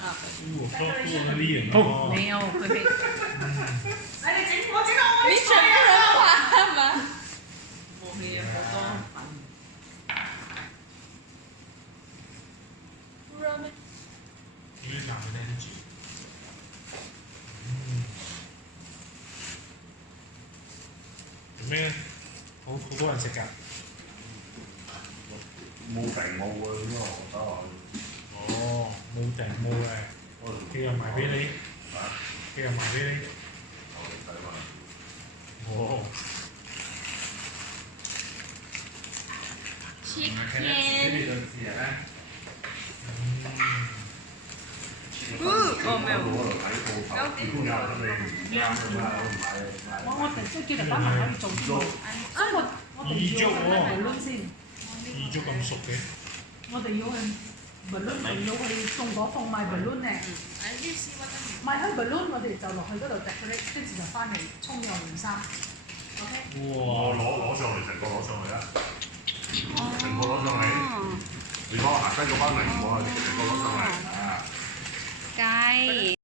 啊，我做那脸哦。没有，会被。哎，你整我整到我你全部人玩吗？我们也好多玩。不热咩？因為男嘅靚住。做咩？好多人食㗎。冇地冇啊，咁啊我走落去。哦，冇訂冇嘅，寄人埋俾你。啊？寄人埋俾你。我哋睇嘛。哦。Chicken。哦，沒有。嗰度睇鋪頭，點解你唔啱嘅嘛？我哋即係叫人班人可以做啲嘢，所以我哋要去咪攆先。意足咁熟嘅。我哋要去咪攆，咪要去送果放賣咪攆咧。賣開咪攆，我哋就落去嗰度decorate，跟住就翻嚟沖又換衫。OK。我攞上嚟，成個攞上嚟啦。成個攞上嚟。你幫我行低嗰班嚟，我成個攞上嚟啊！雞。